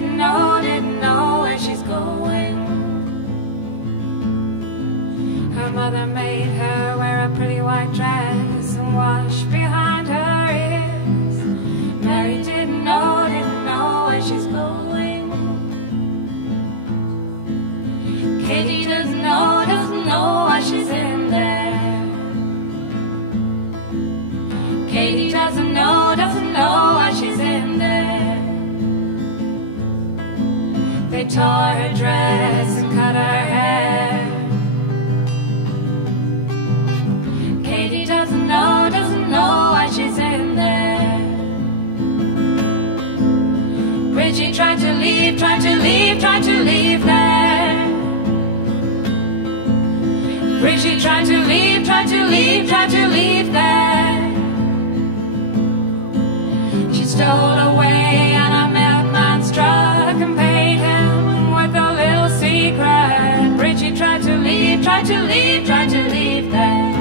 didn't know where she's going. Her mother made her wear a pretty white dress and wash behind her ears. Mary didn't know where she's going. Katie doesn't know why she's in there. Katie doesn't know why she's in there. They tore her dress and cut her hair. Katie doesn't know why she's in there. Bridget tried to leave there. Bridget tried to leave there. She stole away and a milkman struck and paid him with a little secret. Bridget tried to leave there.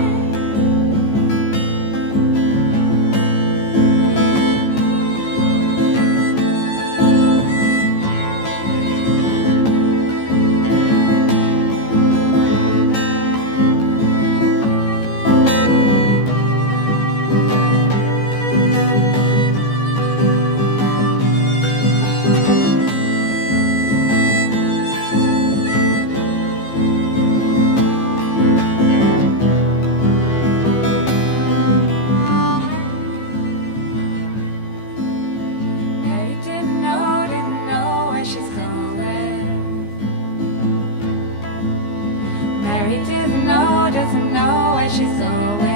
Mary doesn't know where she's going.